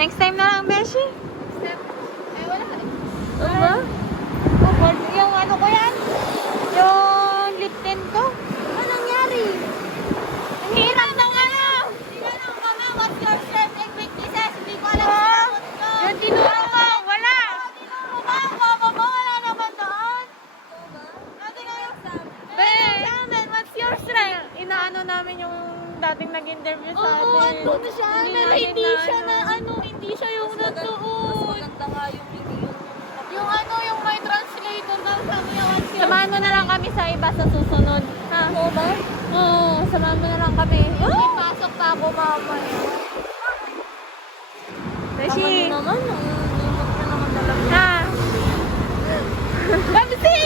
Next time na lang, Beshi. Step. Eh, wala. Diba? Yung ano ko yan? Yung lip tint ko? Ano nangyari? Ang hirap ng ano! Tinanong ko nga, what's your strengths and weaknesses? Hindi ko alam Oh, sinagot ko. yung tinuro ko, wala! Tinanong mo ba? Mama mo, wala naman doon. Tinanong exam. Be, what's your strength? Inaano namin yung dating nag-interview sa atin. Oo, andun siya. Pero natin hindi na siya ano. na ano, hindi siya yung nandoon. Maganda nga yung hindi Yung ano, yung may translator daw sabi niya, what's your Samahan mo na lang kami sa iba sa susunod. Ha? Oo ba? Oo, samahan mo na lang kami. May pasok pa ako mamaya. Beshi! naman, ang limot niya naman talaga. Ha? Babsi!